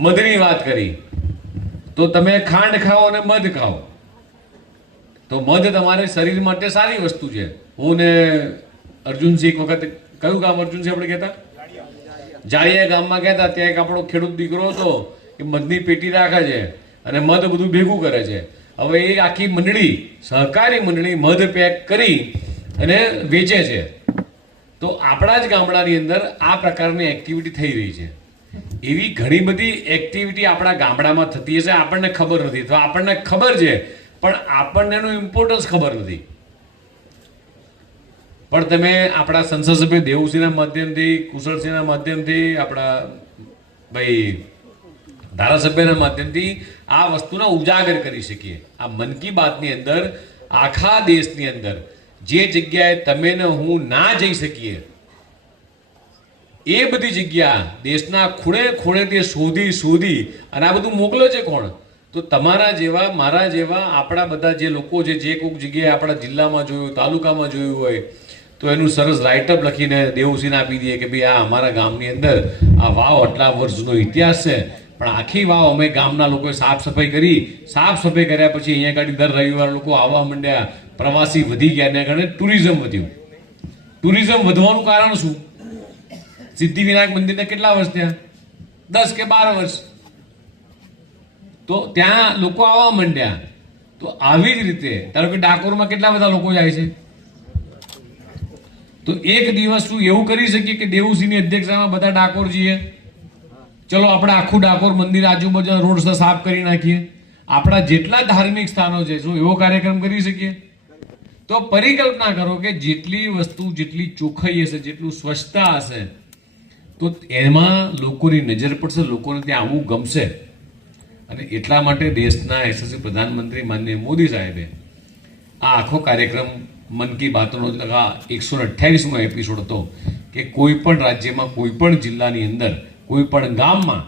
મધની વાત કરી. તો તમે ખાંડ ખાઓ અને મધ ખાઓ. તો મધ તમારે શરીર માટે સારી વસ્તુ છે. હું ને અર્જુનસિંહ એક વખત કયું ગામ અર્જુનસિંહ આપણે કહેતા? જાળિયા ગામમાં કહેતા, ત્યાં એક આપણો ખેડૂત દીકરો હતો, એ મધની પેટી રાખે છે અને મધ બધું ભેગું કરે છે. હવે એ આખી મંડળી, સહકારી મંડળી મધ પેક કરી અને વેચે છે. તો આપણા જ ગામડાની અંદર આ પ્રકારની એક્ટિવિટી થઈ રહી છે. એવી ઘણી બધી એક્ટિવિટી આપણા ગામડામાં થતી હશે, આપણને ખબર નથી. તો આપણને ખબર છે, પણ આપણને એનું ઇમ્પોર્ટન્સ ખબર નથી. પણ તમે આપણા સંસદ સભ્ય દેવુસિંહના માધ્યમથી, કુશળસિંહના માધ્યમથી, આપણા ભાઈ ધારાસભ્યના માધ્યમથી આ વસ્તુને ઉજાગર કરી શકીએ. આ મન કી બાતની અંદર, આખા દેશની અંદર, જે જગ્યાએ તમે ને હું ના જઈ શકીએ એ બધી જગ્યા દેશના ખૂણે તે શોધી શોધી અને આ બધું મોકલે છે કોણ? તો તમારા જેવા, મારા જેવા, આપણા બધા જે લોકો છે, જે કોઈક જગ્યાએ આપણા જિલ્લામાં જોયું તાલુકામાં જોયું હોય, તો એનું સરસ રાઇટઅપ લખીને દેવસીને આપી દઈએ કે ભાઈ આ અમારા ગામની અંદર આ વાવ આટલા વર્ષનો ઇતિહાસ છે. પણ આખી વાવ અમે ગામના લોકોએ સાફ સફાઈ કરી. સાફ સફાઈ કર્યા પછી અહીંયા ગાડી દર રવિવાર લોકો આવવા માંડ્યા. પ્રવાસી વધી ગયા એના કારણે ટુરિઝમ વધ્યું. ટુરિઝમ વધવાનું કારણ શું? સિદ્ધિવિનાયક મંદિરને કેટલા વર્ષ થયા? દસ કે બાર વર્ષ? તો ત્યાં લોકો આવવા માંડ્યા. તો આવી જ રીતે, ધારો કે ડાકોરમાં કેટલા બધા લોકો જાય છે? તો એક દિવસ શું એવું કરી શકીએ કે દેવુસિંહની અધ્યક્ષતામાં બધા ડાકોર જઈએ ચલો આપણે આખું ડાકોર મંદિર આજુબાજુ રોડ સાફ કરી નાખીએ. આપણા જેટલા ધાર્મિક સ્થાનો છે, શું એવો કાર્યક્રમ કરી શકીએ? તો પરિકલ્પના કરો કે જેટલી વસ્તુ, જેટલી ચોખ્ખાઈ હશે, જેટલું સ્વચ્છતા હશે તો એમાં લોકોની નજર પડશે, લોકોને ત્યાં આવવું ગમશે. અને એટલા માટે દેશના યશસ્વી પ્રધાનમંત્રી માનનીય મોદી સાહેબે આ આખો કાર્યક્રમ મન કી બાતનો એકસો અઠ્યાવીસમો એપિસોડ હતો કે કોઈ પણ રાજ્યમાં, કોઈ પણ જિલ્લાની અંદર, કોઈ પણ ગામમાં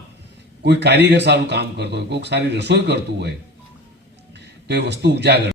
કોઈ કારીગર સારું કામ કરતો હોય, કોઈક સારી રસોઈ કરતું હોય, તો એ વસ્તુ ઉજાગર